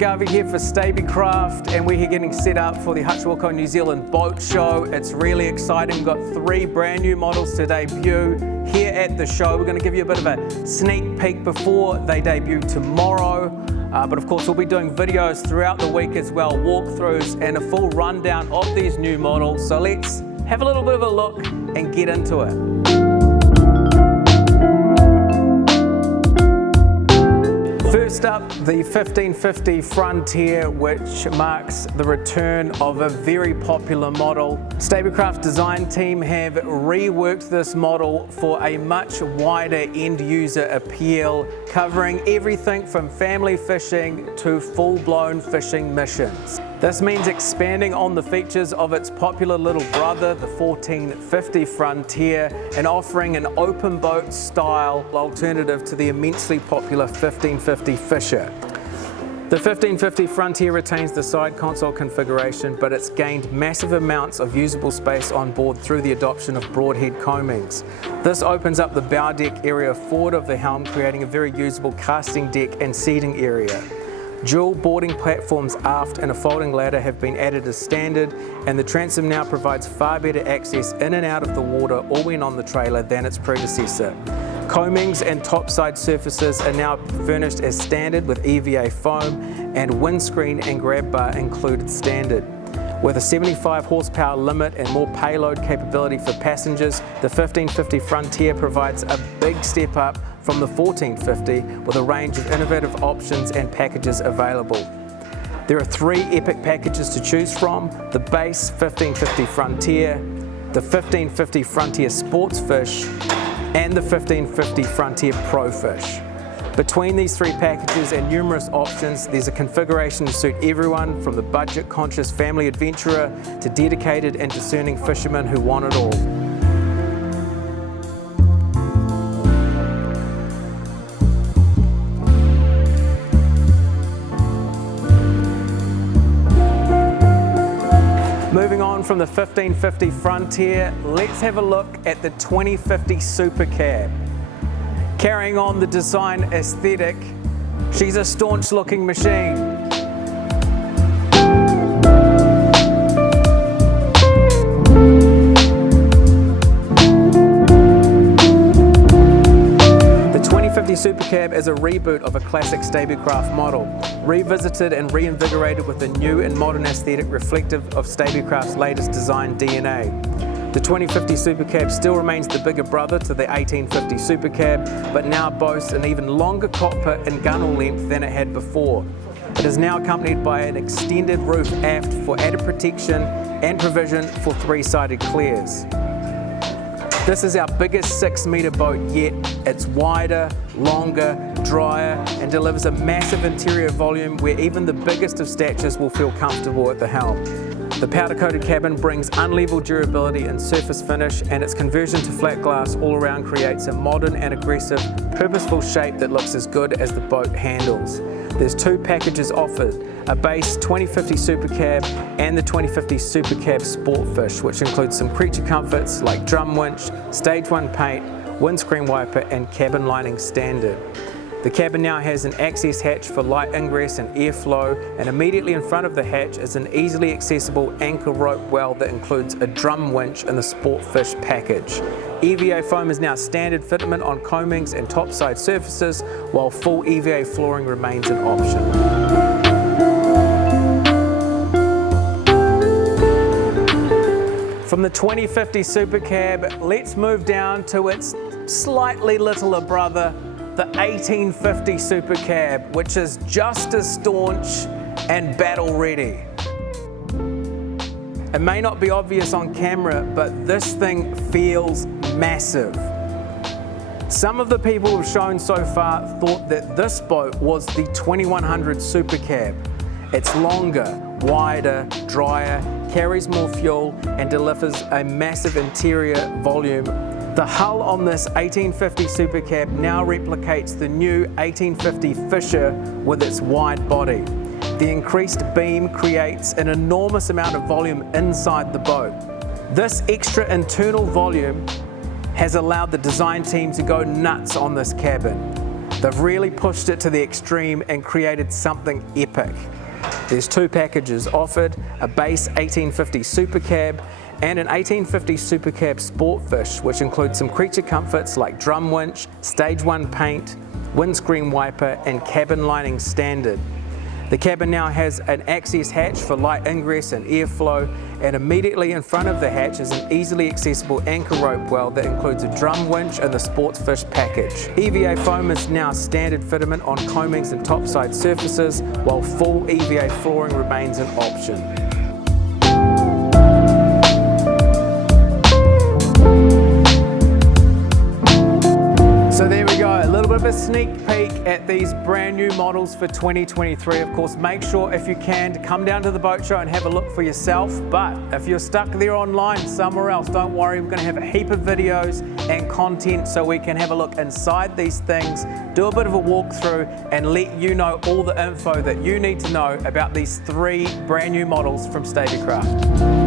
Garvey here for Stabicraft, and we're here getting set up for the Hutchwilco New Zealand Boat Show. It's really exciting. We've got 3 brand new models to debut here at the show. We're going to give you a bit of a sneak peek before they debut tomorrow. But of course we'll be doing videos throughout the week as well, walkthroughs and a full rundown of these new models. So let's have a little bit of a look and get into it. First up, the 1550 Frontier, which marks the return of a very popular model. Stabicraft design team have reworked this model for a much wider end user appeal, covering everything from family fishing to full-blown fishing missions. This means expanding on the features of its popular little brother, the 1450 Frontier, and offering an open boat style alternative to the immensely popular 1550 Fisher. The 1550 Frontier retains the side console configuration, but it's gained massive amounts of usable space on board through the adoption of broadhead coamings. This opens up the bow deck area forward of the helm, creating a very usable casting deck and seating area. Dual boarding platforms aft and a folding ladder have been added as standard, and the transom now provides far better access in and out of the water or when on the trailer than its predecessor. Coamings and topside surfaces are now furnished as standard with EVA foam, and windscreen and grab bar included standard. With a 75 horsepower limit and more payload capability for passengers, the 1550 Frontier provides a big step up from the 1450 with a range of innovative options and packages available. There are 3 epic packages to choose from: the base 1550 Frontier, the 1550 Frontier Sportsfish, and the 1550 Frontier Profish. Between these 3 packages and numerous options, there's a configuration to suit everyone, from the budget-conscious family adventurer to dedicated and discerning fishermen who want it all. Moving on from the 1550 Frontier, let's have a look at the 2050 Supercab. Carrying on the design aesthetic, she's a staunch looking machine. The 2050 Supercab is a reboot of a classic Stabicraft model, revisited and reinvigorated with a new and modern aesthetic reflective of Stabicraft's latest design DNA. The 2050 Supercab still remains the bigger brother to the 1850 Supercab, but now boasts an even longer cockpit and gunnel length than it had before. It is now accompanied by an extended roof aft for added protection and provision for 3-sided clears. This is our biggest 6-metre boat yet. It's wider, longer, drier, and delivers a massive interior volume where even the biggest of statures will feel comfortable at the helm. The powder-coated cabin brings unlevel durability and surface finish, and its conversion to flat glass all around creates a modern and aggressive, purposeful shape that looks as good as the boat handles. There's 2 packages offered: a base 2050 Supercab and the 2050 Supercab Sportfish, which includes some creature comforts like drum winch, stage 1 paint, windscreen wiper, and cabin lining standard. The cabin now has an access hatch for light ingress and airflow, and immediately in front of the hatch is an easily accessible anchor rope well that includes a drum winch in the Sportfish package. EVA foam is now standard fitment on coamings and topside surfaces, while full EVA flooring remains an option. From the 2050 Supercab, let's move down to its slightly littler brother, the 1850 Supercab, which is just as staunch and battle ready. It may not be obvious on camera, but this thing feels massive. Some of the people who've shown so far thought that this boat was the 2100 Supercab. It's longer, wider, drier, carries more fuel, and delivers a massive interior volume. The hull on this 1850 Supercab now replicates the new 1850 Fisher with its wide body. The increased beam creates an enormous amount of volume inside the boat. This extra internal volume has allowed the design team to go nuts on this cabin. They've really pushed it to the extreme and created something epic. There's two packages offered, a base 1850 Supercab and an 1850 Supercab Sportfish, which includes some creature comforts like drum winch, stage 1 paint, windscreen wiper and cabin lining standard. The cabin now has an access hatch for light ingress and airflow, and immediately in front of the hatch is an easily accessible anchor rope well that includes a drum winch and the Sportfish package. EVA foam is now standard fitment on coamings and topside surfaces, while full EVA flooring remains an option. So there we go, a little bit of a sneak peek at these brand new models for 2023. Of course, make sure if you can to come down to the boat show and have a look for yourself. But if you're stuck there online somewhere else, don't worry, we're going to have a heap of videos and content so we can have a look inside these things, do a bit of a walkthrough and let you know all the info that you need to know about these 3 brand new models from Stabicraft.